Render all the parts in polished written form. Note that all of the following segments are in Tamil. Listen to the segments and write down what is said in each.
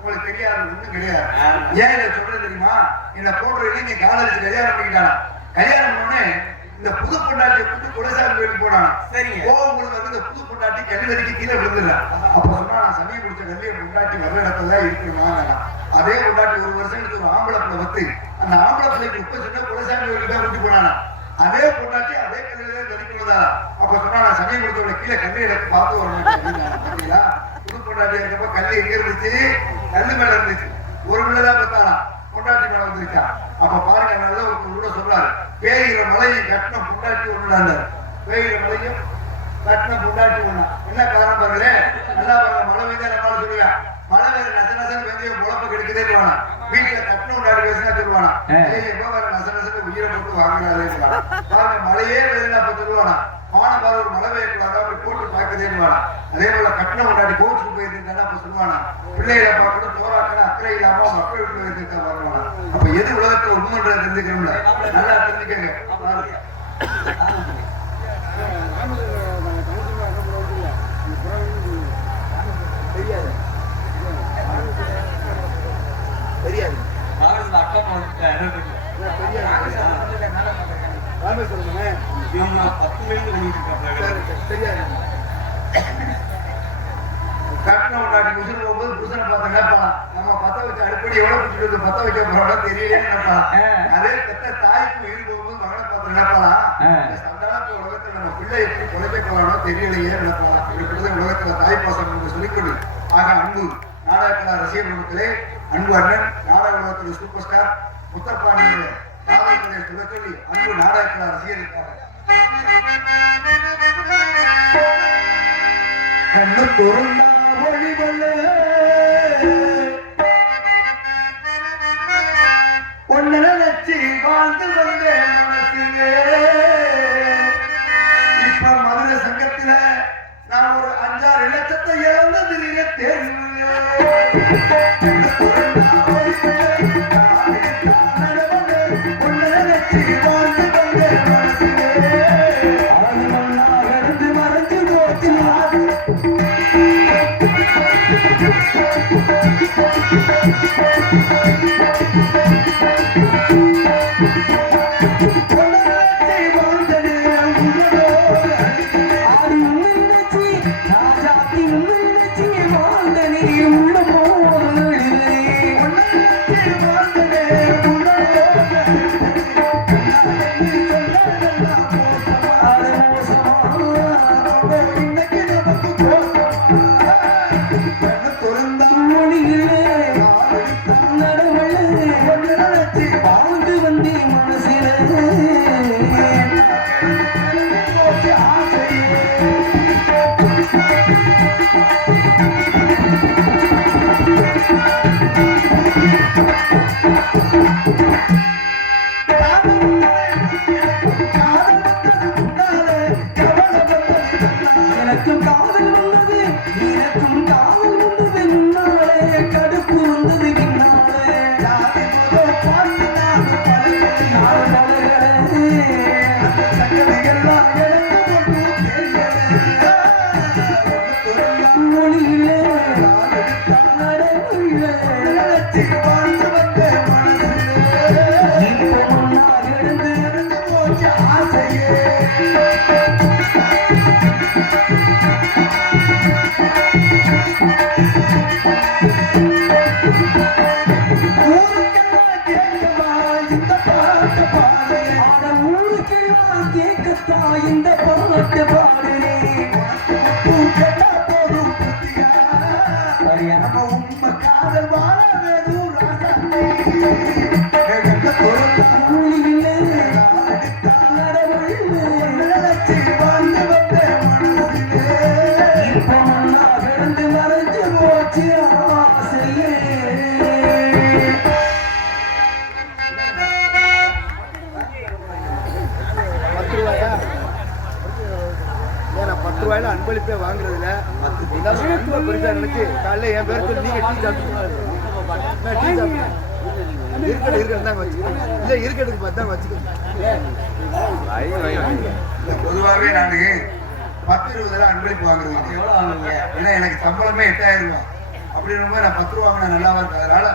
உங்களுக்கு தெரியாது, ஒண்ணும் கிடையாது. ஏன் இதை சொல்றது தெரியுமா? என்ன போன்ற இளைஞ காலேஜ் கல்யாணம் பண்ணிக்கிட்டானா. கல்யாணம் பண்ணோடனே இந்த புது பொண்டாட்டியை கூட்டு குலசாமி கோயில் போனான். சரிங்க. கோவங்களுக்கு வந்து இந்த புது பொண்டாட்டி கல்வெறிக்கு கீழே விழுந்துடுறான். அப்ப சொன்னா நான் சமயம் பிடிச்ச கல்வியை பொண்டாட்டி வர்ற இடத்துல இருக்கணுமா? அதே பொண்டாட்டி ஒரு வருஷம் எடுத்து ஒரு ஆம்பளை பிள்ளை வத்து அந்த ஆம்பளை பிள்ளைக்கு இப்ப சொன்ன குலசாமி கோயிலுக்கு தான் விட்டு போனானா. அதே பொண்டாட்டி அதே கல்வியில தரிக்கிறதா. அப்ப சொன்னா நான் சமயம் பிடிச்சவளை கீழே கல்வி எடுத்து பார்த்து வரணும். பாத்தீங்களா? புது பொண்டாட்டி இருக்கப்ப கல் எங்க இருந்துச்சு? கல்லு மேல இருந்துச்சு. ஒரு பிள்ளைதான் பார்த்தானா, பொண்டாட்டி மேல வந்துருச்சா. அப்ப பாருங்க, நல்ல ஒரு கூட சொல்றாரு, பேயிற மலையும் கட்டின பொண்டாட்டி ஒண்ணுடாங்க. பேயிற மலையும் கட்டின பொண்டாட்டி ஒண்ணா. என்ன காரணம் பாருங்களே, நல்லா பாருங்க. மழை பெய்தா நம்மளால சொல்லுவேன், மழை வேறு நச நசன் வெந்திய குழப்ப கிடைக்குதே வேணா. வீட்டுல கட்டின பொண்டாட்டி பேசினா சொல்லுவானா, நச நசன் உயிரை போட்டு வாங்குறாரு. பாருங்க, மழையே வேணும் அப்ப சொல்லுவானா, மான பாரு ஒரு மழை பெய்யக்கூடாது அப்படி போட்டு பார்க்குதேன்னு வாடா. அதே போல கட்டின கொண்டாடி கோச்சுக்கு போயிருந்தானா அப்ப சொல்லுவானா, பிள்ளைகளை பார்க்கணும் தோறாக்கணும் அக்கறை இல்லாம மக்கள் வீட்டுல இருந்துட்டா வருவானா. அப்ப எது உலகத்துல உண்மைன்றதை தெரிஞ்சுக்கணும்ல, நல்லா தெரிஞ்சுக்கங்க. தெரியாது தெரியாது கட்டின கொண்டாடி புதுசு போகும்போது புதுசனை பார்த்து நினைப்பான், நம்ம பத்த வச்ச அடிப்படை எவ்வளவு பிடிச்சிருக்கு பத்த வைக்க போறோம் தெரியல நினைப்பான். அதே பெத்த தாய்க்கு உயிர் போகும்போது மகனை பார்த்து நினைப்பாலாம், சந்தானத்து உலகத்துல நம்ம பிள்ளை எப்படி குறைக்க போறானோ தெரியலையே நினைப்பாலாம். இப்படிதான் உலகத்துல தாய் பாசம் சொல்லிக்கொண்டு ஆக அன்பு நாடகக்கலா ரசிகர் குழுக்களே, அன்பு அண்ணன் நாடக உலகத்தில் சூப்பர் ஸ்டார் முத்தப்பாண்டிய நாடகத்திலே சொல்ல சொல்லி அன்பு நாடகக்கலா ரசிகர்களுக்காக கண்ணு பொருந்தா ஒளிவல்ல ஒன்னு நினைச்சு வாழ்ந்து வந்தேன் மனசுலே. இப்ப மதுரை சங்கத்துல நான் ஒரு 5-6 லட்சத்தை இழந்தது தேர்வு. இந்த பாட்டு பாடுறே உண்மை காதல் வாழ அன்பளிப்பே வாங்குறதுல பெருசா நினைச்சு காலைல என் பேர் சொல்லி நீங்க டீ இருக்கிறதுக்கு பார்த்தா வச்சுக்கோங்க. பொதுவாகவே நானு 10-20 அன்பளிப்பு வாங்குறது. ஏன்னா எனக்கு சம்பளமே 8000 ரூபாய். அப்படின்ற நான் 10 ரூபா வாங்கினா நல்லாவா இருக்கு. அதனால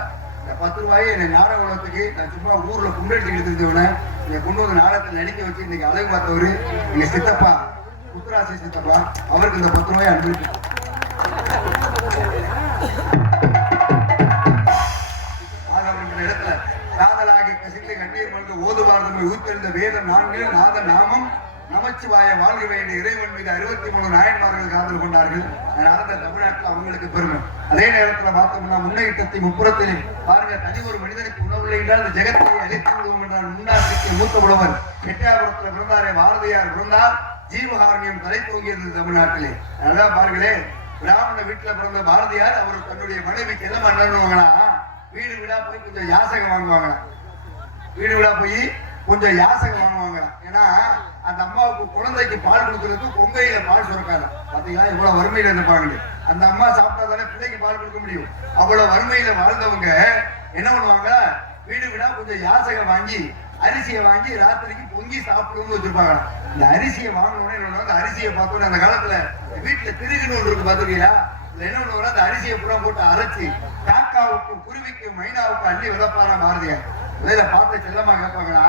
இந்த 10 ரூபாயை என்னை நாடக உலகத்துக்கு நான் சும்மா ஊர்ல குண்டடிச்சு எடுத்துக்கிட்டவன இங்க கொண்டு வந்து நாடகத்தில் நடிக்க வச்சு இன்னைக்கு அழகு பார்த்தவரு எங்க சித்தப்பா முத்துராசி சித்தப்பா, அவருக்கு இந்த 10 ரூபாயை அனுப்பிட்டு இடத்துல காதலாகி கசிந்து கண்ணீர் மல்க ஓதுவார்தமை ஊத்தெழுந்த வேதம் 4 நாத நாமம் நமச்சிவாய வாழ்க வேண்டிய இறைவன் மீது 63 நாயன்மார்கள் காதல் கொண்டார்கள். அதனால இந்த தமிழ்நாட்டில் அவங்களுக்கு பெருமை. அதே நேரத்தில் பார்த்தோம்னா முன்னையிட்டத்தை முப்புறத்திலே பாருங்க, தனி ஒரு மனிதனுக்கு உணவு என்றால் இந்த ஜெகத்தை அழித்து விடுவோம் என்றால் முன்னாள் மூத்த புலவர் எட்டயபுரத்தில் பிறந்தாரே பாரதியார் பிறந்தார். ஜீவகாரண்யம் தலை தூங்கியது தமிழ்நாட்டிலே. அதனால பாருங்களே, பிராமண வீட்டுல பிறந்த பாரதியார் அவர் தன்னுடைய மனைவிக்கு என்ன பண்ணுவாங்கன்னா, வீடு வீடா போய் கொஞ்சம் யாசகம் வாங்குவாங்க. வீடு வீடா போய் கொஞ்சம் யாசகம் வாங்குவாங்க. ஏன்னா அந்த அம்மாவுக்கு குழந்தைக்கு பால் கொடுக்கறதுக்கு கொங்கையில பால் சுரக்காது. பாத்தீங்களா இவ்வளவு வறுமையில இருப்பாங்க. அந்த அம்மா சாப்பிட்டா தானே பிள்ளைக்கு பால் கொடுக்க முடியும். அவ்வளவு வறுமையில வாழ்ந்தவங்க என்ன பண்ணுவாங்க, வீடு வீடா கொஞ்சம் யாசகம் வாங்கி அரிசியை வாங்கி ராத்திரிக்கு பொங்கி சாப்பிடுன்னு வச்சிருப்பாங்க. இந்த அரிசியை வாங்கணும்னு அந்த அரிசியை பார்த்தோன்னே அந்த காலத்துல வீட்டுல திருகுன்னு ஒன்று இருக்கு பாத்துக்கீங்களா, என்ன பண்ணுவாங்க, அந்த அரிசியை புறா போட்டு அரைச்சி காக்காவுக்கு குருவிக்கு மைனாவுக்கு அள்ளி விதப்பாரா பாரதியார். இதில் பார்த்து செல்லமா கேட்பாங்களா,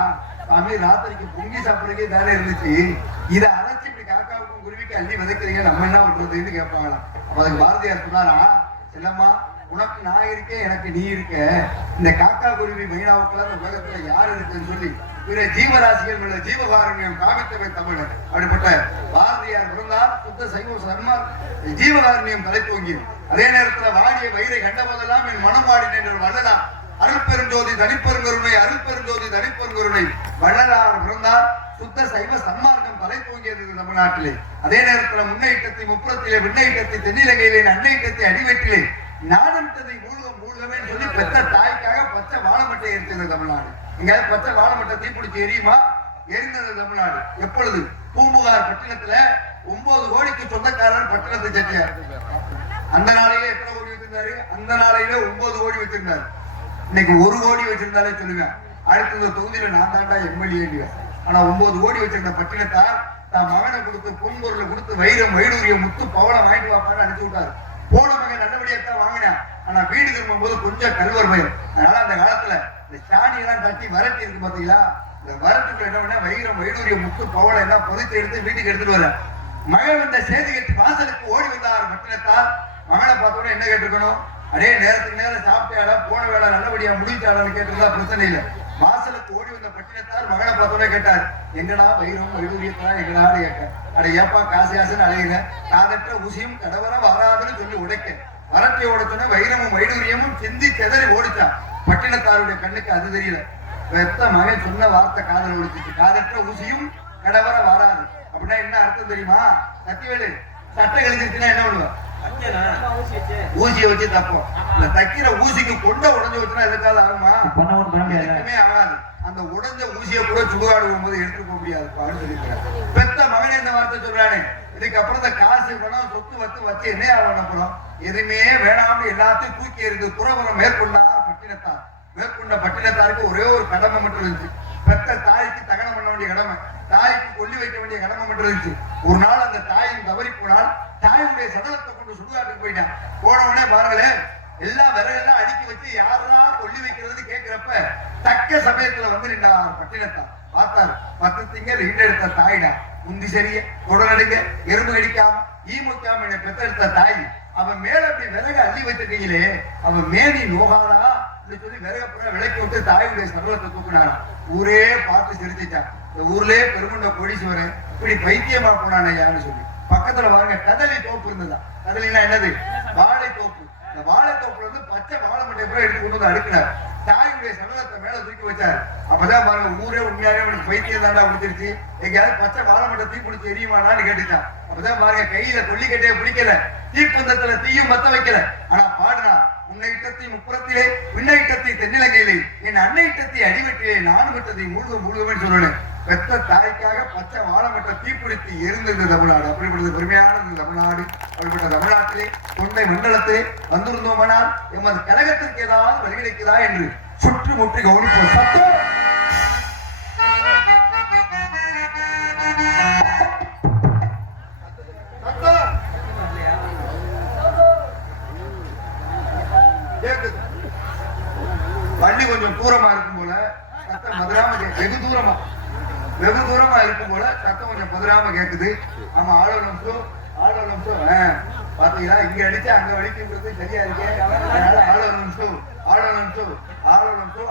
சாமி ராத்திரிக்கு பொங்கி சாப்பிட்றதுக்கே வேலை இருந்துச்சு, இதை அரைச்சி இப்படி காக்காவுக்கும் குருவிக்கு அள்ளி விதைக்கிறீங்க, நம்ம என்ன பண்றதுன்னு கேட்பாங்களா. அப்ப அதுக்கு பாரதியார் சொன்னாரா, செல்லம்மா உனக்கு நான் இருக்கேன், எனக்கு நீ இருக்க, இந்த காக்கா குருவி மைனாவுக்குள்ள இந்த உலகத்துல யார் இருக்குன்னு சொல்லி பிற ஜீவராசிகள் உள்ள ஜீவகாரண்யம் காமித்தவை தமிழர். அப்படிப்பட்ட பாரதியார் பிறந்தார். சுத்த சைவ சன்மார் ஜீவகாரண்யம் தலை தூங்கி. அதே நேரத்தில் வாடிய வயிறை கண்டபோதெல்லாம் என் மனம் வாடின என்று வள்ளலார் அருள் பெருஞ்சோதி தனிப்பெருங்கருணை, அருள் பெருஞ்சோதி தனிப்பெருங்கருணை வள்ளலார் பிறந்தார். சுத்த சைவ சன்மார்க்கம் தலை தூங்கியது தமிழ்நாட்டிலே. அதே நேரத்தில் முன்னையிட்டத்தை முப்புறத்திலே, விண்ணையிட்டத்தை தென்னிலங்கையிலே, அன்னையிட்டத்தை அடிவெட்டிலே, நாடன்ததை மூழ்கம் மூழ்கமே சொல்லி பெற்ற தாய்க்காக பச்சை வாழைமட்டை எரிச்சது தமிழ்நாடு. எங்கேயாவது பச்சை வாழைமட்டை தீப்பிடிச்சு எரியுமா? எரிந்தது தமிழ்நாடு. எப்பொழுது? பூம்புகார் பட்டினத்துல 9 கோடிக்கு சொந்தக்காரர் பட்டினத்தை செட்டியார். அந்த நாளையில எத்தனை கோடி வச்சிருந்தாரு? அந்த நாளையில 9 கோடி வச்சிருந்தாரு. இன்னைக்கு 1 கோடி வச்சிருந்தாலே சொல்லுவேன், அடுத்த தொகுதியில நான் தாண்டா எம்எல்ஏ. ஆனா 9 கோடி வச்சிருந்த பட்டினத்தார் தான் மகனை கொடுத்து பொன்பொருளை கொடுத்து வைரம் வைடூரிய முத்து பவளம் வாங்கிட்டு வாப்பான்னு அனுப்பிச்சு விட்டாரு. போன மகன் நல்லபடியாத்தான் வாங்கினேன், ஆனா வீடு திரும்பும் போது கொஞ்சம் கல்வர் பயம். அதனால அந்த காலத்துல இந்த சாணி எல்லாம் தட்டி வரட்டி இருக்கு பாத்தீங்களா, இந்த வரட்டுக்கு என்ன பண்ண வைரம் வைடூரிய முத்து பவளம் எல்லாம் பொதித்து எடுத்து வீட்டுக்கு எடுத்துட்டு வர. மகன் வந்த சேதி கட்டி வாசலுக்கு ஓடி வந்தார் பட்டினத்தார். மகனை பார்த்தோன்னே என்ன கேட்டிருக்கணும், அதே நேரத்துக்கு நேரம் சாப்பிட்டாடா, போன வேலை நல்லபடியா முடிச்சாடான்னு கேட்டிருந்தா பிரச்சனை இல்லை. வாசலுக்கு ஓடி வந்த பட்டினத்தார் மகனை பார்த்தோன்னே கேட்டார், எங்கடா வைரம் வைடூரியத்தா எங்கடான்னு கேட்ட. அட ஏப்பா காசு காசுன்னு அழையுங்க, காதற்ற ஊசியும் கடவர வராதுன்னு சொல்லி உடைக்க வரட்டை ஓடச்சுன்னா வைரமும் வைடூரியமும் சிந்தி செதறி ஓடிச்சான். பட்டினத்தாருடைய கண்ணுக்கு அது தெரியல. பெத்த மகன் சொன்ன வார்த்தை காதல் ஒழிச்சிச்சு, காதற்ற ஊசியும் கடவர வராது. அப்படின்னா என்ன அர்த்தம் தெரியுமா? சத்திவேலு சட்டை கழிச்சிருச்சுன்னா என்ன பண்ணுவேன், ஊசியை வச்சு தப்போம். இந்த தைக்கிற ஊசிக்கு கொண்ட உடஞ்சு வச்சுன்னா எதுக்காவது ஆகுமா? எதுக்குமே ஆகாது. அந்த உடஞ்ச ஊசியை கூட சுடுகாடு போகும்போது எடுத்துக்க முடியாது. பெத்த மகனே இந்த வார்த்தை சொல்றானே, இதுக்கப்புறம் இந்த காசு பணம் சொத்து வச்சு என்ன ஆகணும்? அப்புறம் எதுவுமே வேணாம்னு எல்லாத்தையும் தூக்கி எறிந்து துறவரம் மேற்கொண்டார் பட்டினத்தார். மேற்கொண்ட பட்டினத்தாருக்கு ஒரே ஒரு கடமை மட்டும் இருந்துச்சு, பெத்த தாய்க்கு தகனம் பண்ண வேண்டிய கடமை, தாய்க்கு கொல்லி வைக்க வேண்டிய கடமை மட்டும் இருந்துச்சு. ஒரு நாள் அந்த தாயின் தவறி போனால் தாயுடைய சடலத்தை கொண்டு சுடுகாட்டுக்கு போயிட்டான். போனவனே பாருங்களேன், எல்லா விறகெல்லாம் அடுக்கி வச்சு யாரா கொல்லி வைக்கிறது கேட்கிறப்ப தக்க சமயத்துல வந்து நின்றார் பட்டினத்தார். பார்த்தார், 10 திங்கள் ஈண்டெடுத்த தாயிடா, முந்தி சரிய உடனடிக்க எறும்பு கடிக்காம ஈமுக்காம என்னை பெற்றெடுத்த தாய், அவன் மேல அப்படி விறகு அள்ளி வச்சிருக்கீங்களே, அவன் மேனி நோகாதா சொல்லி விறகப்புற விளக்கி விட்டு தாயுடைய சடலத்தை தூக்குனாராம். ஊரே பார்த்து சிரிச்சுட்டான். இந்த ஊர்லயே பெருமண்ட கோடீஸ்வரன் இப்படி பைத்தியமா போனானையான்னு சொல்லி. பக்கத்துல பாருங்க கதலி தோப்பு இருந்ததா. கதலினா என்னது? வாழை தோப்பு. இந்த வாழை தோப்புல இருந்து பச்சை வாழை மட்டை கூட எடுத்து கொண்டு வந்து அடுக்கினார். தாயுடைய சடலத்தை மேல தூக்கி வச்சாரு. அப்பதான் பாருங்க ஊரே உண்மையாவே அவனுக்கு பைத்தியம் தாண்டா பிடிச்சிருச்சு, எங்கேயாவது பச்சை வாழை மட்டை தீ பிடிச்சி எரியுமானான்னு கேட்டுச்சான். அப்பதான் பாருங்க கையில கொல்லிக்கட்டையை பிடிக்கல, தீப்பந்தத்துல தீயும் மத்த வைக்கல, ஆனா பாடுனா உன்னையிட்டத்தை முப்புறத்திலே விண்ணையிட்டத்தை தென்னிலங்கையிலே என் அன்னையிட்டத்தை அடிவெட்டிலே நான் விட்டதை மூழ்கமே சொல்லணும். பெத்த தாய்க்காக பச்சை வாழமட்ட தீப்பிடித்து எரிந்தது தமிழ்நாடு. அப்படிப்பட்ட பெருமையானது தமிழ்நாடு. அப்படிப்பட்ட தமிழ்நாட்டிலே தொண்டை மண்டலத்திலே வந்திருந்தோமானால் எமது கழகத்திற்கு ஏதாவது வழி கிடைக்குதா என்று சுற்றி முற்றி கவனிப்போம். சத்தம் வள்ளி கொஞ்சம் தூரமா இருக்கும் போல சத்தம் மதுராம வெகு தூரமா இருக்கும் போல சத்தம் கொஞ்சம் பதுராம கேக்குது. ஆமா ஆளோலம் பாத்தீங்களா, இங்க அடிச்சு அங்க வலிக்கிறது சரியா இருக்கே. அதனால ஆளோலம்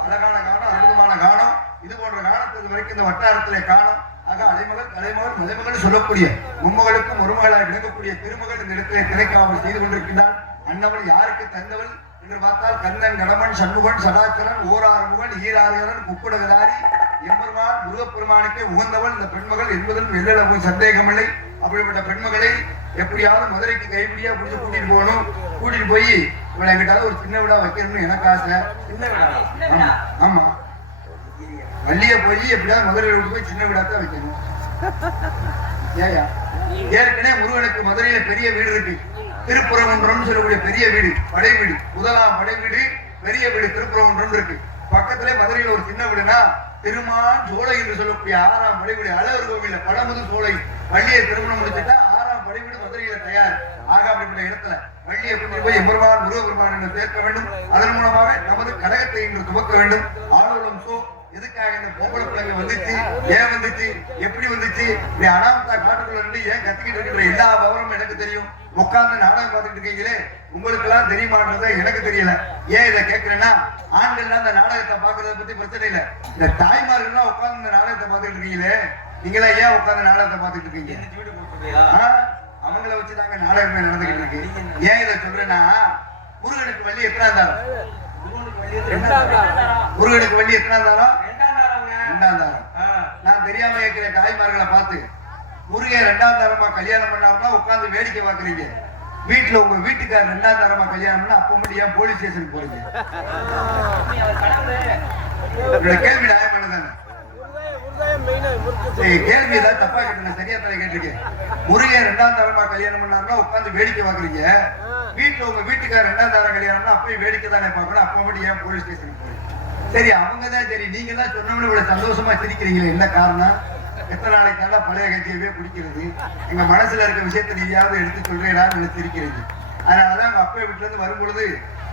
அழகான கானம், அற்புதமான கானம். இது போன்ற காலத்துக்கு வரைக்கும் இந்த வட்டாரத்திலே காணும். ஆக அலைமகள் தலைமகள் மலைமகள் சொல்லக்கூடிய மும்மகளுக்கும் ஒருமகளாக விளங்கக்கூடிய திருமகள் இந்த இடத்திலே திரைக்காமல் செய்து கொண்டிருக்கிறார். அன்னவள் யாருக்கு தந்தவள் என்று பார்த்தால் கண்ணன் கடமன் சண்முகன் சதாச்சரன் ஓராறுமுகன் ஈராறுகரன் குக்குடகதாரி எம்பெருமான் முருகப்பெருமானுக்கே உகந்தவள் இந்த பெண்மகள் என்பதில் எல்லளவு சந்தேகமில்லை. அப்படிப்பட்ட பெண்மகளை எப்படியாவது மதுரைக்கு கைப்பிடியா பிடிச்சி கூட்டிட்டு போகணும். கூட்டிட்டு போய் இவளை எங்கிட்டாவது ஒரு சின்ன விடா வைக்கணும்னு எனக்கு ஆசை. சின்ன விடா? ஆமா, வள்ளிய போய் எப்படியாவது மதுரையில் விட்டு போய் சின்ன விடாத்தான் வைக்கணும். ஏயா ஏற்கனவே முருகனுக்கு மதுரையில பெரிய வீடு இருக்கு. திருப்புறகுன்றம் சொல்லக்கூடிய பெரிய வீடு, படை வீடு, முதலாம் படை வீடு, பெரிய வீடு திருப்புறகுன்றம் இருக்கு. பக்கத்திலே மதுரையில ஒரு சின்ன வீடுனா திருமான் சோலை என்று சொல்லக்கூடிய 6ஆம் படை வீடு அழகர் கோவில பழமுது சோலை. வள்ளியை திருமணம் முடிச்சுட்டா 6ஆம் படை வீடு மதுரையில தயார். ஆக அப்படிப்பட்ட இடத்துல வள்ளியை கொண்டு போய் எம்பெருமான் முருகப்பெருமான் என்று சேர்க்க வேண்டும். அதன் மூலமாக நமது கழகத்தை இன்று துவக்க வேண்டும். ஆளோலம் சோ எதுக்காக இந்த பொம்பளை பிள்ளைங்க வந்துச்சு, ஏன் வந்துச்சு, எப்படி வந்துச்சு, இப்படி அனாமத்தா காட்டுக்குள்ள இருந்து ஏன் கத்திக்கிட்டு இருக்கிற எல்லா விவரமும் எனக்கு தெரியும். உட்கார்ந்து நாடகம் பார்த்துட்டு இருக்கீங்களே, உங்களுக்கு எல்லாம் தெரியுமான்றத எனக்கு தெரியல. ஏன் இதை கேட்கிறேன்னா, ஆண்கள் அந்த நாடகத்தை பாக்குறத பத்தி பிரச்சனை இல்லை. இந்த தாய்மார்கள்லாம் உட்கார்ந்து இந்த நாடகத்தை பார்த்துட்டு இருக்கீங்களே, நீங்களா ஏன் உட்கார்ந்து நாடகத்தை பார்த்துட்டு இருக்கீங்க? அவங்கள வச்சுதாங்க நாடகமே நடந்துகிட்டு இருக்கு. ஏன் இதை சொல்றேன்னா, முருகனுக்கு வள்ளி எத்தனாம் தாரம்? முருகனுக்கு வள்ளி எத்தனாம் தாரம்? 2ஆம் தாரம். நான் தெரியாம இருக்கிற தாய்மார்களை பார்த்து முருகன் 2ஆம் தாரமா கல்யாணம் பண்ணாருன்னா உட்கார்ந்து வேடிக்கை பாக்குறீங்க. வீட்டுல உங்க வீட்டுக்கார 2ஆம் தாரமா கல்யாணம்னா அப்ப மட்டும் ஏன் போலீஸ் ஸ்டேஷன் போறீங்க? கேள்வி நியாயமானதானே? கேள்வி ஏதாவது தப்பா கேட்டேன், சரியா தானே கேட்டிருக்கேன். முருகன் 2ஆம் தாரமா கல்யாணம் பண்ணாருன்னா உட்கார்ந்து வேடிக்கை பாக்குறீங்க. வீட்டுல உங்க வீட்டுக்கார 2ஆம் தாரம் கல்யாணம்னா அப்பயும் வேடிக்கை தானே பாக்கணும். அப்ப மட்டும் ஏன் போலீஸ் ஸ்டேஷன் போறீங்க? சரி, அவங்கதான் சரி, நீங்க தான் சொன்னோம்னு இவ்வளவு சந்தோஷமா சிரிக்கிறீங்களே, என்ன காரணம்? எத்தனை நாளைக்கு தானே பழைய கட்சியவே பிடிக்கிறது? எங்க மனசுல இருக்க விஷயத்தை நீயாவது எடுத்து சொல்றீங்களான்னு நினைச்சிருக்கிறீங்க. அதனாலதான் உங்க அப்பா வீட்டுல இருந்து வரும்பொழுது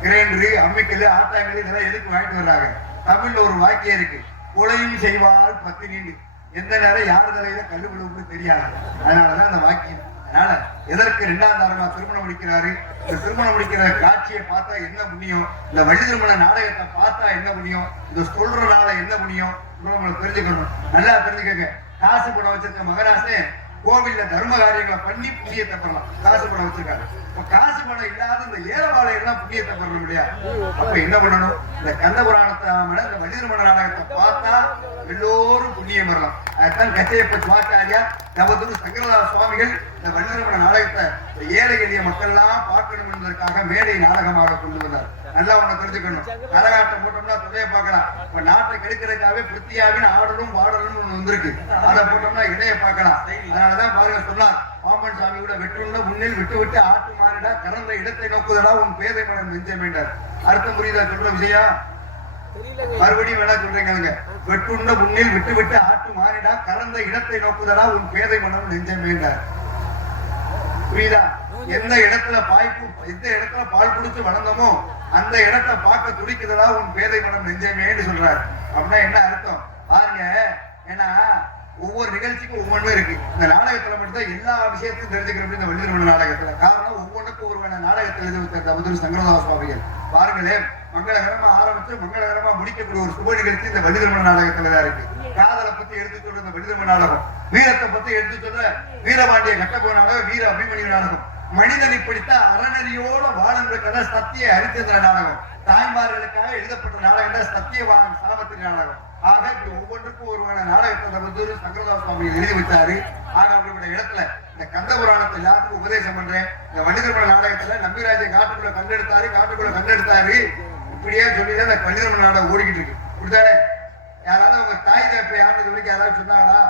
கிரைண்டரு, அம்மிக்கல், ஆட்டாங்கல் இதெல்லாம் எதுக்கு வாங்கிட்டு வர்றாங்க? தமிழ்ல ஒரு வாக்கியம் இருக்கு, கொலையும் செய்வாள் பத்தினின்னு. எந்த நேரம் யார் தலையில கல்லு விழுவுன்னு தெரியாது. அதனாலதான் அந்த வாக்கியம். அதனால எதற்கு 2ஆம் தாரமா திருமணம் முடிக்கிறாரு? இந்த திருமணம் முடிக்கிற காட்சியை பார்த்தா என்ன புண்ணியம், இந்த வள்ளி திருமண நாடகத்தை பார்த்தா என்ன புண்ணியம், இந்த சொல்றனால என்ன புண்ணியம் தெரிஞ்சுக்கணும். நல்லா தெரிஞ்சுக்கங்க. காசு பணம் வச்சிருக்க மகராசே கோவில்ல தர்ம காரியங்களை பண்ணி புண்ணியத்தை பெறலாம். காசு பணம் வச்சிருக்காங்க. இப்ப காசு பணம் இல்லாத இந்த ஏழவாழை எல்லாம் புண்ணியத்தை பெறணும் இல்லையா? அப்ப என்ன பண்ணணும்? இந்த கந்த புராணத்தை இந்த வள்ளி திருமண நாடகத்தை பார்த்தா எல்லோரும் புண்ணியம் பெறலாம். அதுதான் கச்சையப்ப சிவாச்சாரியா தவறு சங்கரதாஸ் சுவாமிகள் இந்த வள்ளி திருமண நாடகத்தை ஏழை எளிய மக்கள் எல்லாம் பார்க்கணும் என்பதற்காக மேடை நாடகமாக கொண்டு வந்தார். நல்லா ஒண்ணு தெரிஞ்சுக்கணும். கரகாட்டம் போட்டோம்னா துணையை பார்க்கலாம். இப்ப நாட்டை கெடுக்கிறதுக்காகவே பிருத்தியாவின் ஆடலும் பாடலும் ஒண்ணு வந்திருக்கு. அதை போட்டோம்னா இணைய பார்க்கலாம். அதனாலதான் பாருங்க சொன்னார் பாம்பன் சாமி கூட, வெற்றுண்ட முன்னில் விட்டு விட்டு ஆட்டு மாறிடா கறந்த இடத்தை நோக்குதடா உன் பேதை மனம் நெஞ்சம் வேண்டார். அர்த்தம் புரியுதா சொல்ற விஷயம்? மறுபடியும் வேணா சொல்றீங்க. வெட்டுண்ட முன்னில் விட்டு விட்டு ஆட்டு மாறிடா கறந்த இடத்தை நோக்குதடா உன் பேதை மனம் நெஞ்சம் வேண்டார். புரியுதா? எந்த இடத்துல எந்த இடத்துல பால் குடிச்சு வளர்ந்தோமோ அந்த இடத்தை பார்க்க துடிக்குதா உன் பேதை மனம் நெஞ்சமேன்னு சொல்றாரு. அப்படின்னா என்ன அர்த்தம் பாருங்க. ஏன்னா ஒவ்வொரு நிகழ்ச்சிக்கும் ஒவ்வொன்றும் இருக்கு. இந்த நாடகத்துல மட்டும்தான் எல்லா விஷயத்தையும் தெரிஞ்சுக்கிறோம். இந்த வள்ளி திருமண நாடகத்துல காரணம் ஒவ்வொன்றுக்கும் ஒருவன நாடகத்தில் எழுதி தவறு சங்கரதாஸ் சுவாமிகள். பாருங்களேன், மங்களகரமா ஆரம்பிச்சு மங்களகரமா முடிக்கக்கூடிய ஒரு சுப நிகழ்ச்சி இந்த வள்ளி திருமண நாடகத்துலதான் இருக்கு. காதலை பத்தி எடுத்து சொல்ற இந்த வள்ளி திருமண நாடகம், வீரத்தை பத்தி எடுத்து சொல்ற வீரபாண்டிய கட்டபோர் நாடகம், வீர அபிமன்யு நாடகம், மனிதனை பிடித்த அறநெறியோட வாழன்றதுக்கான சத்திய ஹரிச்சந்திர நாடகம், தாய்மார்களுக்காக எழுதப்பட்ட நாடகம் தான் சத்தியவான் சாமத்திரி நாடகம். ஆக இப்படி ஒவ்வொன்றுக்கும் ஒருவன நாடகத்தை தவிர்த்து சங்கரதாஸ் சுவாமி எழுதி வச்சாரு. ஆக அப்படிப்பட்ட இடத்துல இந்த கந்த புராணத்தை எல்லாத்துக்கும் உபதேசம் பண்றேன். இந்த வள்ளி திருமண நாடகத்துல நம்பிராஜை காட்டுக்குள்ள கண்டெடுத்தாரு. இப்படியே சொல்லிதான் இந்த வள்ளி திருமண நாடகம் ஓடிக்கிட்டு இருக்கு. இப்படித்தானே? யாராவது உங்க தாய் தப்ப யாருன்னு இது வரைக்கும் யாராவது சொன்னாங்களா?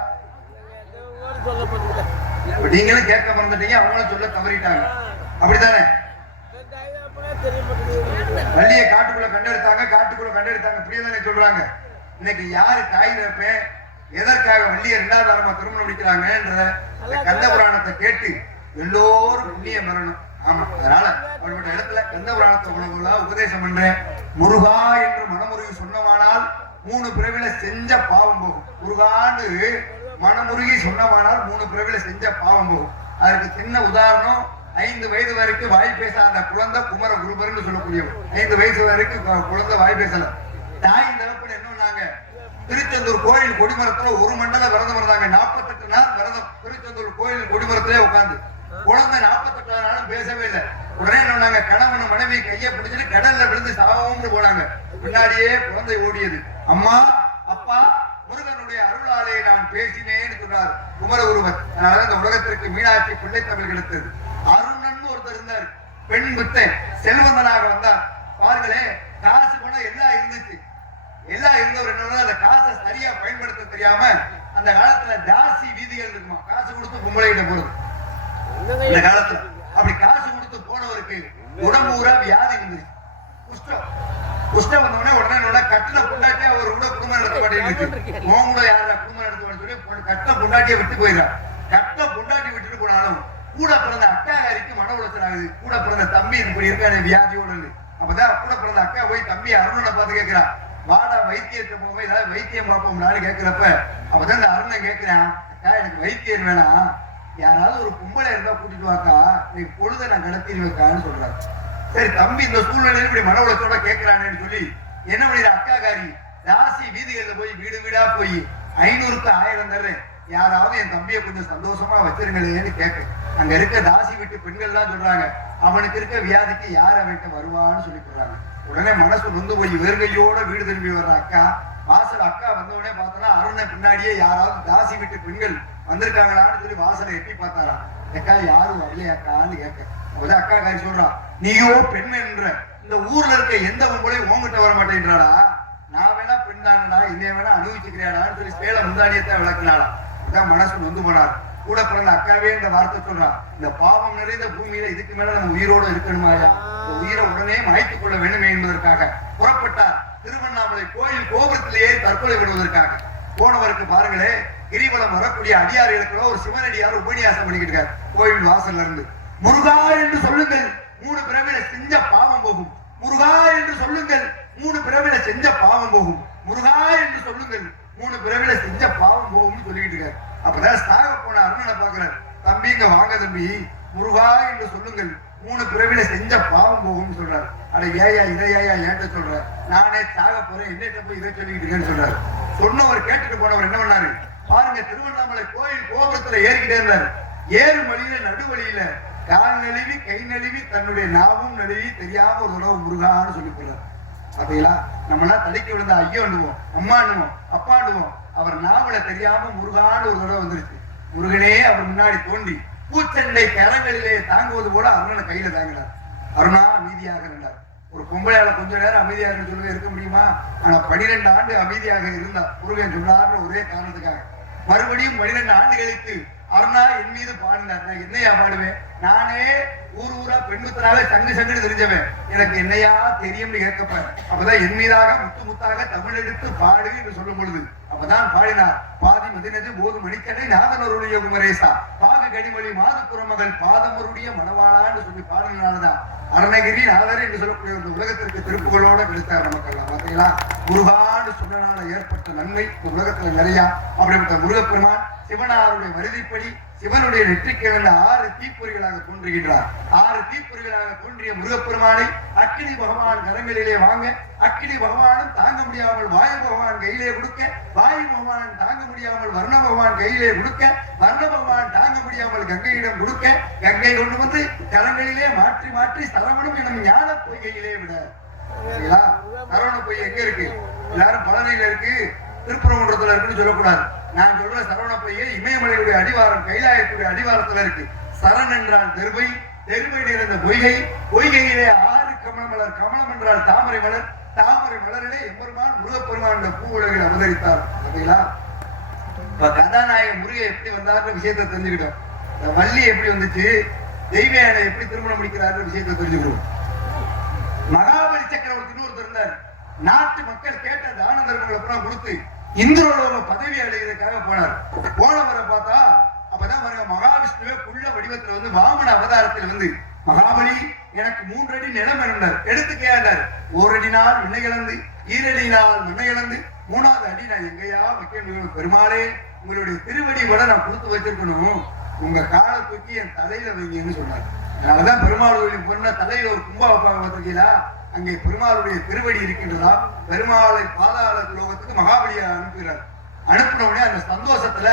நீங்களும் கேட்க மறந்துட்டீங்க, அவங்களும் சொல்ல தவறிட்டாங்க. அப்படித்தானே? வள்ளியை காட்டுக்குள்ள கண்டெடுத்தாங்க இப்படியே சொல்றாங்க. இன்னைக்கு யாரு தாய் தப்பேன் எதற்காக வள்ளியை 2ஆம் தாரமா திருமணம் முடிக்கிறாங்கன்ற கந்த புராணத்தை கேட்டு எல்லோரும் புண்ணியம் பெறணும். ஆமா, அதனால அவர்களோட இடத்துல கந்த புராணத்தை உணவுகளா உபதேசம் பண்றேன். முருகா என்று மனமுருகி சொன்னமானால் 3 பிறவில செஞ்ச பாவம் போகும். முருகான்னு மனமுருகி சொன்னமானால் 3 பிறவில செஞ்ச பாவம் போகும். அதற்கு சின்ன உதாரணம், 5 வயது வரைக்கும் வாய் பேசாத குழந்தை குமர குருபர்னு சொல்லக்கூடியவர். 5 வயசு வரைக்கும் குழந்தை வாய் பேசல. தாய் தகப்பன் என்னன்னாங்க, திருச்செந்தூர் கோயில் கொடிமரத்துல 1 மண்டலம் விரதம் இருந்தாங்க. 48 நாள் விரதம். திருச்செந்தூர் கோயில் கொடிமரத்திலே உட்காந்து குழந்தை 48 நாளும் பேசவே இல்லை. உடனே என்னன்னாங்க, கணவன் மனைவி கையை பிடிச்சிட்டு கடல்ல விழுந்து சாவோம்னு போனாங்க. பின்னாடியே குழந்தை ஓடியது. அம்மா அப்பா முருகனுடைய அருளாலே நான் பேசினேன்னு சொன்னார் குமரகுருவர். அதனால இந்த உலகத்திற்கு மீனாட்சி பிள்ளை தமிழ் கிடைத்தது. அருணன் ஒருத்தர் இருந்தார், பெண் வித்தன், செல்வந்தனாக வந்தார். பாருங்களே, காசு பணம் எல்லாம் இருந்துச்சு. எல்லாம் இருந்தவர் என்ன, அந்த காசை சரியா பயன்படுத்த தெரியாம அந்த காலத்துல தாசி வீதிகள் இருக்குமா, காசு கொடுத்து பொம்பளைகிட்ட போறது. இந்த காலத்துல அப்படி காசு கொடுத்து போனவருக்கு உடம்பு ஊரா வியாதி இருந்துச்சு, குஷ்டம். குஷ்டம் வந்தோடனே உடனே கட்டின பொண்டாட்டி அவர் கூட குடும்பம் நடத்த மாட்டேங்குது. உன் கூட யார குடும்பம் நடத்த சொல்லி கட்டின பொண்டாட்டியை விட்டு போயிடுறார். கட்டின பொண்டாட்டி விட்டுட்டு போனாலும் கூட பிறந்த அக்காகாரிக்கு மன உளைச்சல் ஆகுது. கூட பிறந்த தம்பி இப்படி இருக்காரு வியாதியோடு. அப்பதான் கூட பிறந்த அக்கா போய் தம்பி அருணனை பார்த்து கேட்கிறா, வாடா வைத்தியத்தை போக ஏதாவது வைத்தியம் பார்ப்போம்னாலும் கேட்கிறப்ப அப்பதான் இந்த அருணை கேட்கிறான், அக்கா எனக்கு வைத்தியம் வேணாம், யாராவது ஒரு கும்பலை இருந்தா கூட்டிட்டு வாக்கா, நீ பொழுத நான் கடத்திட்டு வைக்கான்னு சொல்றாரு. சரி தம்பி இந்த சூழ்நிலையில இப்படி மன உளைச்சோட கேட்கிறானேன்னு சொல்லி என்ன பண்ணிடுற, அக்காகாரி தாசி வீதிகள்ல போய் வீடு வீடா போய் 500க்கு 1000 தர்றேன், யாராவது என் தம்பியை கொஞ்சம் சந்தோஷமா வச்சிருங்களேன்னு கேட்க. அங்க இருக்க தாசி வீட்டு பெண்கள் தான் சொல்றாங்க, அவனுக்கு இருக்க வியாதிக்கு யார் அவன்கிட்ட வருவான்னு சொல்லி சொல்றாங்க. உடனே மனசு நொந்து போய் வெறுங்கையோட வீடு திரும்பி வர்ற அக்கா வாசல். அக்கா வந்த உடனே பார்த்தோன்னா அருணை பின்னாடியே யாராவது தாசி வீட்டு பெண்கள் வந்திருக்காங்களான்னு சொல்லி வாசலை எட்டி பார்த்தாராம். அக்கா யாரும் வரலையாக்கான்னு கேட்க. அப்பதான் அக்கா காரி சொல்றா, நீயோ பெண் என்ற இந்த ஊர்ல இருக்க எந்த பொம்பளையும் உங்ககிட்ட வர மாட்டேன்றாடா, நான் வேணா பெண் தானடா, என்னைய வேணா அனுபவிச்சுக்கிறியாடான்னு சொல்லி சேல முந்தானியத்தை விளக்குனாடா. இதான் மனசு நொந்து போனார். கூட பிறந்த அக்காவே இந்த வார்த்தை சொல்றா, இந்த பாவம் நிறைந்த பூமியில இதுக்கு மேல நம்ம உயிரோட இருக்கணுமாயா, இந்த உயிரை உடனே மாய்த்துக் கொள்ள வேண்டுமே என்பதற்காக புறப்பட்டார். திருவண்ணாமலை கோயில் கோபுரத்திலேயே தற்கொலை விடுவதற்காக போனவருக்கு பாருங்களே, கிரிவலம் வரக்கூடிய அடியார்களுக்கு ஒரு சிவனடியார் உபன்யாசம் பண்ணிக்கிட்டு இருக்கார் கோயில் வாசல்ல இருந்து. முருகா என்று சொல்லுங்கள் 3 பிறவில செஞ்ச பாவம் போகும். முருகா என்று சொல்லுங்கள் 3 பிறவில செஞ்ச பாவம் போகும். முருகா என்று சொல்லுங்கள் 3 பிறவில செஞ்ச பாவம் போகும்னு சொல்லிட்டு இருக்காரு. அப்பதான் சாக போன அருணனை பாக்குறாரு. தம்பி இங்க வாங்க தம்பி, முருகா என்று சொல்லுங்கள் 3 பிறவில செஞ்ச பாவம் போகும்னு சொல்றாரு. அட ஏயா இதையா ஏன்ட்ட சொல்ற, நானே சாக போறேன், என்னட்ட போய் இதை சொல்லிட்டு இருக்கேன்னு சொல்றாரு. சொன்னவர் கேட்டுட்டு போனவர் என்ன பண்ணாரு பாருங்க, திருவண்ணாமலை கோயில் கோபுரத்துல ஏறிக்கிட்டே இருந்தாரு. ஏறு வழியில நடுவழியில கால் நழுவி கை நழுவி தன்னுடைய நாவும் நழுவி தெரியாம ஒரு உணவு முருகான்னு சொல்லி போறாரு. பாத்தீங்களா, நம்மளாம் தடிக்க விழுந்தா ஐயோ அண்ணுவோம், அம்மா அண்ணுவோம், அப்பா அண்ணுவோம். அவர் நாவல தெரியாம முருகான்னு ஒரு தடவை வந்துருச்சு. முருகனே அவர் முன்னாடி தோண்டி பூச்சண்டை கரங்களிலே தாங்குவது போல அருணனை கையில தாங்கினார். அருணா அமைதியாக இருந்தார். ஒரு பொம்பளையால கொஞ்ச நேரம் அமைதியாக சொல்லுங்க இருக்க முடியுமா? ஆனா 12 ஆண்டு அமைதியாக இருந்தார். முருகன் சொன்னார்னு ஒரே காரணத்துக்காக மறுபடியும் 12 ஆண்டுகளுக்கு அருணா என் மீது பாடினார். நான் என்னையா பாடுவேன், நானே ஊர் ஊரா பெண்முத்தனாவே சங்கு சங்குன்னு தெரிஞ்சவன், எனக்கு என்னையா தெரியும்னு கேட்கப்ப. அப்பதான் என் மீதாக முத்து முத்தாக தமிழ் எடுத்து பாடு என்று சொல்லும் பொழுது அப்பதான் பாடினார். பாதி மதினது போது மணிக்கடை நாதனருடைய குமரேசா பாகு கனிமொழி மாது புறமகள் பாதமருடைய மணவாளான்னு சொல்லி பாடினால்தான் அருணகிரி நாதர் என்று சொல்லக்கூடிய ஒரு உலகத்திற்கு திருப்புகளோட கிடைத்தார் நமக்கெல்லாம். பார்த்தீங்களா, முருகான்னு சொன்னனால ஏற்பட்ட நன்மை இந்த உலகத்துல நிறையா. அப்படிப்பட்ட முருகப்பெருமான் சிவனாருடைய வருதிப்படி சிவனுடைய நெற்றிக்கு வந்த 6 தீப்பொறிகளாக தோன்றுகின்றார். 6 தீப்பொறிகளாக தோன்றிய முருகப்பெருமானை அக்கினி பகவான் கரங்களிலே வாங்க, அக்கினி பகவானும் தாங்க முடியாமல் வாயு பகவான் கையிலே கொடுக்க, வாயு பகவான் தாங்க முடியாமல் வர்ண பகவான் கையிலே கொடுக்க, வர்ண பகவான் தாங்க முடியாமல் கங்கையிடம் கொடுக்க, கங்கை கொண்டு வந்து கரங்களிலே மாற்றி மாற்றி சரவணம் எனும் ஞான பொய்கையிலே விட. சரவண பொய் எங்க இருக்கு? எல்லாரும் பழனியில இருக்கு, திருப்பரங்குன்றத்துல இருக்குன்னு சொல்லக்கூடாது. நான் சொல்ற சரவண பொய்கை இமயமலையுடைய அடிவாரம் கைலாயத்துடைய அடிவாரத்துல இருக்கு. சரண் என்றால் தெருவை, தெருவை நிறைந்த பொய்கை, பொய்கையிலே 6 கமலமலர், கமலம் என்றால் தாமரை மலர், தாமரை மலரிலே எம்பெருமான் முருகப்பெருமான் பூவுலகில் அவதரித்தார். அப்படிங்களா, இப்ப கதாநாயகன் முருகன் எப்படி வந்தார்ன்ற விஷயத்தை தெரிஞ்சுக்கிட்டோம். வள்ளி எப்படி வந்துச்சு, தெய்வயானை எப்படி திருமணம் முடிக்கிறார்ன்ற விஷயத்தை தெரிஞ்சுக்கிட்டோம். மகாபலி சக்கரவர்த்தி ஒருத்தர் இருந்தார். நாட்டு மக்கள் கேட்ட தான தர்மங்களை எல்லாம் கொடுத்து இந்திரலோக பதவி அடைவதற்காக போனார். போனவரை பார்த்தா அப்பதான் மகாவிஷ்ணுவே புள்ள வடிவத்துல வந்து வாமன அவதாரத்தில் வந்து மகாபலி எனக்கு 3 அடி நிலம் இருந்தார், எடுத்து கேட்டார். 1 அடினால் விண்ணை இழந்து, 2 அடினால் மண்ணை இழந்து, 3வது அடி நான் எங்கேயா வைக்கணும்? பெருமாளே, உங்களுடைய திருவடி கூட நான் கொடுத்து வச்சிருக்கணும், உங்க காலை தூக்கி என் தலையில வைங்கன்னு சொன்னார். அதனாலதான் பெருமாள் கோயிலுக்கு போனா தலையில ஒரு கும்பா வைப்பாங்க பார்த்திருக்கீங்களா? அங்கே பெருமாளுடைய திருவடி இருக்கின்றதா? பெருமாளை பாதாள லோகத்துக்கு மகாபலியை அனுப்புகிறார். அனுப்பின உடனே அந்த சந்தோஷத்துல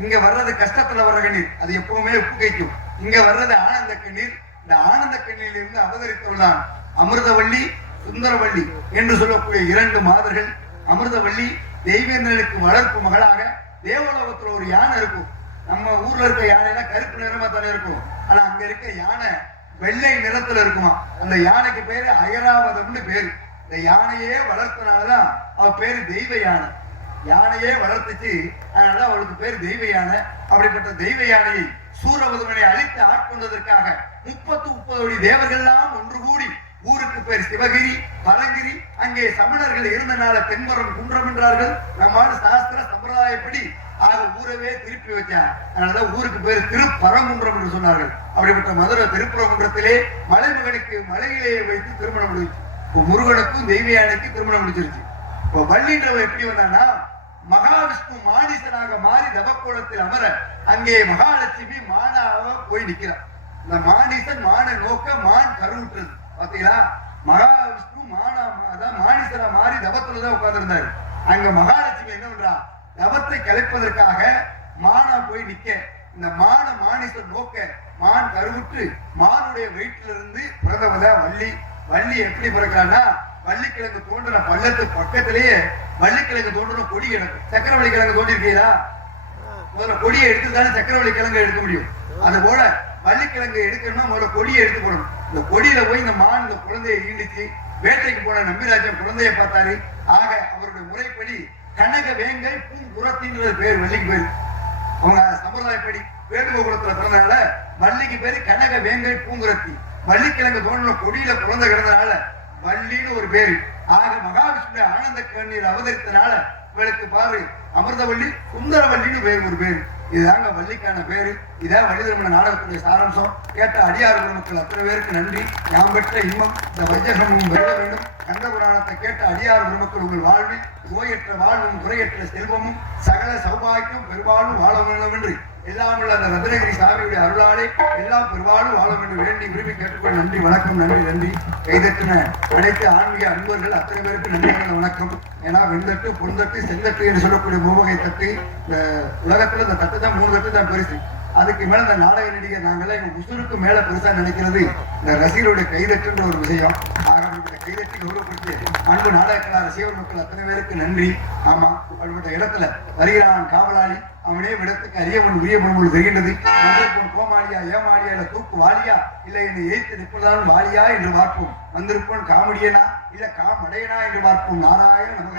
இங்க வர்றது கஷ்டத்துல வர்ற கண்ணீர், அது எப்பவுமே புகைக்கும். இங்க வர்றது ஆனந்த கண்ணீர். இந்த ஆனந்த கண்ணீரில் இருந்து அவதரித்தவள் தான் அமிர்தவள்ளி, சுந்தரவள்ளி என்று சொல்லக்கூடிய 2 மாதர்கள். அமிர்தவள்ளி தெய்வேந்திரனுக்கு வளர்ப்பு மகளாக தேவலோகத்துல ஒரு யானை இருக்கும். நம்ம ஊர்ல இருக்க யானைலாம் கருப்பு நிறமா தானே இருக்கும், ஆனா அங்க இருக்க யானை வெள்ளை நிறத்துல இருக்குமா. அந்த யானைக்கு பேரு ஐராவதம்னு பேரு. இந்த யானையே வளர்த்தனாலதான் அவ பேரு தெய்வ யானை. யானையே வளர்த்துச்சு, அதனால அவளுக்கு பேர் தெய்வ யானை. அப்படிப்பட்ட தெய்வ யானையை சூரபதுமனை அழித்து ஆட்கொண்டதற்காக 30 தேவர்கள் எல்லாம் ஒன்று கூடி, ஊருக்கு பேர் சிவகிரி, பரங்கிரி, அங்கே சமணர்கள் இருந்தனால தென்மரம் குன்றம் என்றார்கள். நம்மால் சாஸ்திர சம்பிரதாயப்படி ஆக ஊரவே திருப்பி வச்சார். அதனாலதான் ஊருக்கு பேர் திருப்பரங்குன்றம் என்று சொன்னார்கள். அப்படிப்பட்ட மதுரை திருப்பரங்குன்றத்திலே மலைமகனுக்கு மலையிலே வைத்து திருமணம் முடிச்சு. இப்போ முருகனுக்கும் தெய்வ யானைக்கு திருமணம் முடிச்சிருச்சு. இப்போ வள்ளின்றவ எப்படி வந்தான்னா, மகாவிஷ்ணு மானிசனாக மாறி தவக்கோலத்தில் அமர அங்கே மகாலட்சுமி மானாக போய் நிற்கிறார். இந்த மானிசன் மான நோக்க மான் கருவுற்றது பாத்தீங்களா? மகாவிஷ்ணு மானிசனா மாறி தவத்துலதான் உட்கார்ந்து இருந்தாரு. அங்க மகாலட்சுமி என்ன பண்றா? தவத்தை கலைப்பதற்காக மானா போய் நிக்க, இந்த மானிசன் நோக்க மான் கருவுற்று மானுடைய வயிற்றிலிருந்து பிறந்தவத வள்ளி. வள்ளி எப்படி பிறக்கிறான்னா, வள்ளிக்கிழங்கு தோன்றின பள்ளத்துக்கு பக்கத்திலேயே வள்ளிக்கிழங்கு தோன்றின கொடி கிழங்கு. சக்கரவள்ளி கிழங்கு தோன்றிருக்கீங்களா? முதல்ல கொடியை எடுத்துதானே சக்கரவள்ளி கிழங்கு எடுக்க முடியும். அது போல வள்ளிக்கிழங்கு எடுக்கணும்னா முதல்ல கொடியை எடுத்து போடணும். இந்த கொடியில போய் இந்த மான் இந்த குழந்தையை ஈண்டிச்சு. வேட்டைக்கு போன நம்பிராஜன் குழந்தைய பார்த்தாரு. ஆக அவருடைய முறைப்படி கனக வேங்கை பூங்குரத்தின்றது பேர் வள்ளிக்கு பேரு. அவங்க சம்பிரதாயப்படி வேடுவ குலத்துல பிறந்தனால வள்ளிக்கு பேரு கனக வேங்கை பூங்குரத்தி. வள்ளிக்கிழங்கு தோன்றின கொடியில குழந்தை கிடந்தனால வள்ளின்னு ஒரு பேரு. ஆக மகாவிஷ்ணு ஆனந்த கண்ணீர் அவதரித்தனால இவளுக்கு பாரு அமிர்தவள்ளி, சுந்தரவல்லின்னு பேர் ஒரு பேரு. இதுதாங்க வள்ளிக்கான பேரு. இதான் வள்ளி திருமண நாடகத்துடைய சாராம்சம். கேட்ட அடியார் பெருமக்கள் அத்தனை பேருக்கு நன்றி. யாம் பெற்ற இன்பம் இந்த வைஜகமும் பெற வேண்டும். கந்த புராணத்தை கேட்ட அடியார் பெருமக்கள் உங்கள் வாழ்வில் நோயற்ற வாழ்வும் குறையற்ற செல்வமும் சகல சௌபாக்கியம் பெருவாழ்வும் வாழ வேண்டும் என்று எல்லாம் உள்ள அந்த ரத்னகிரி சாமியுடைய அருளாலே எல்லாம் பெருவாழ்வு வாழ வேண்டும் வேண்டி விரும்பி கேட்டுக்கொள்ள நன்றி. வணக்கம். நன்றி நன்றி. கைதட்டின அனைத்து ஆன்மீக அன்பர்கள் அத்தனை பேருக்கு நன்றியான வணக்கம். ஏன்னா வெண்தட்டு, பொன்தட்டு, செந்தட்டு என்று சொல்லக்கூடிய மூவகை தட்டு. இந்த உலகத்துல இந்த தட்டு தான் 3 தட்டு தான் பெருசு. அதுக்கு மேல இந்த நாடக நடிகர் நாங்களாம் எங்க உசுருக்கு மேல பெருசா நினைக்கிறது இந்த ரசிகருடைய கைதட்டுன்ற ஒரு விஷயம். ஆரம்பித்த கைதட்டி கௌரவப்படுத்தி அன்பு நாடகக்கலா ரசிகர் மக்கள் அத்தனை பேருக்கு நன்றி. ஆமா, அப்படிப்பட்ட இடத்துல வருகிறான் காவலாளி. அவனே விடத்துக்கு அரியவன் உரிய பொருள் தெரிகின்றது. வந்திருப்போம் கோமாளியா, ஏமாளியா, இல்ல தூக்கு வாலியா, இல்ல என்னை எய்த்து நிற்பதான் வாலியா என்று பார்ப்போம். வந்திருப்போம் காமெடியனா இல்ல காமடையனா என்று பார்ப்போம். நாராயண நமக.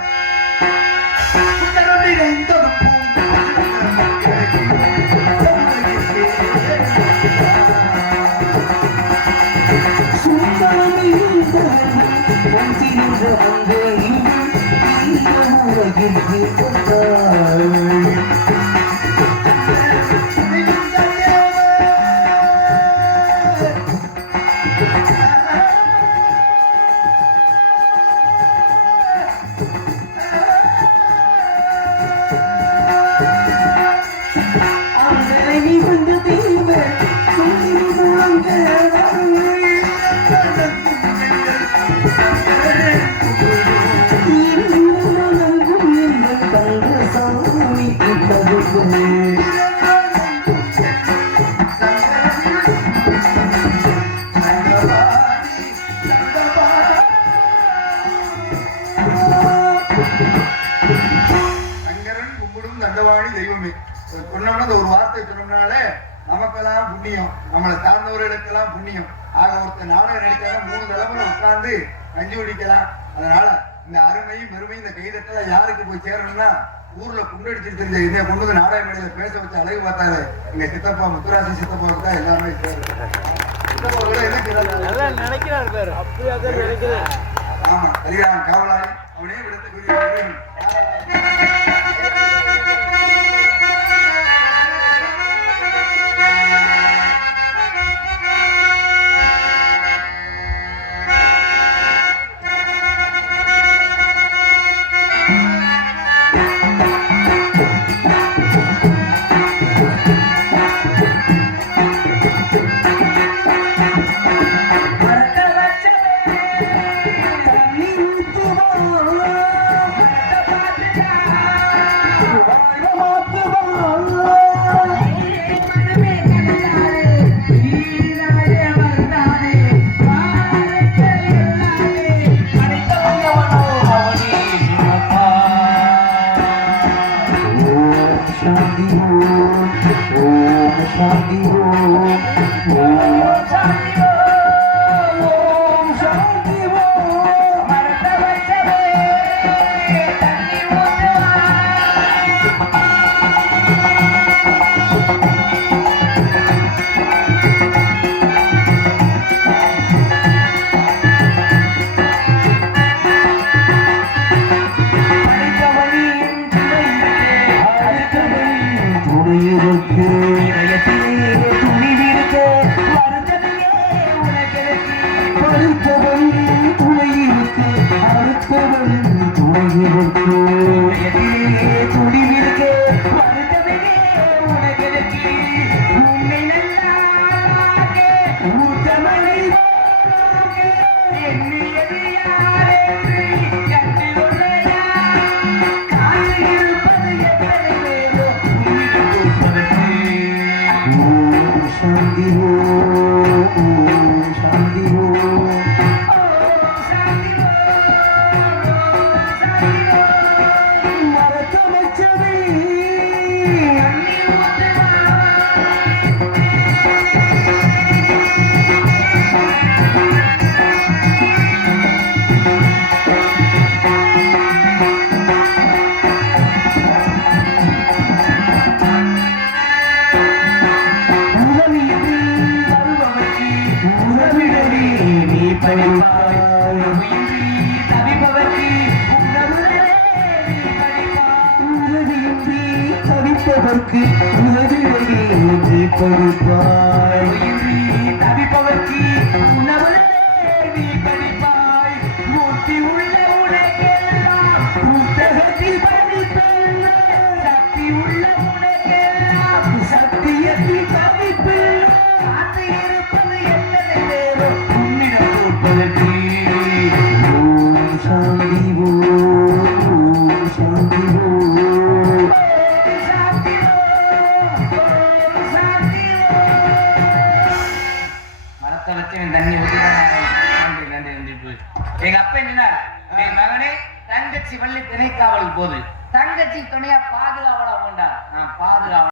தெய்வமே சொன்னோம்னா ஒரு வார்த்தை சொன்னோம்னாலே நமக்கெல்லாம் புண்ணியம், நம்மளை சார்ந்தவர்களுக்கெல்லாம் புண்ணியம். ஆக ஒருத்தர் நாடகம் நடிக்காம 3 தலைமுறை உட்கார்ந்து கஞ்சி குடிக்கலாம். அதனால இந்த அருமையும் பெருமையும் இந்த கைதட்டெல்லாம் யாருக்கு போய் சேரணும்னா, ஊர்ல குண்டடிச்சுட்டு தெரிஞ்ச இதை கொண்டு வந்து நாடக மேடையில பேச வச்சு அழகு பார்த்தாரு எங்க சித்தப்பா முத்துராசி சித்தப்பாவுக்கு தான் எல்லாருமே சேரும். ஆமா, சரியான காவலாளி அவனே விடத்துக்குரிய தவிப்பவர்க்கு உதவியை நீ படிப்பாய் தவிப்பவர்க்கு உணவு நீ படிப்பாய் மூர்த்தி உள்ள உனக்கெல்லாம் புத்தகத்தில் படிப்பல்ல சக்தி உள்ள உனக்கெல்லாம் சத்தியத்தில் படிப்பில் அது இருப்பது எத்தனை பேரோ உன்னிடம் கொடுப்பதற்கு ஓம் சாந்தி ஓம் சாந்தி தண்ணி ஊற்றி நன்றி நன்றி நன்றி. எங்க அப்பா என்ன என் மகனே தங்கச்சி வள்ளி திணைக்காவல் போது தங்கச்சி துணையா பாதுகாவலா உண்டா நான் பாதுகாவல்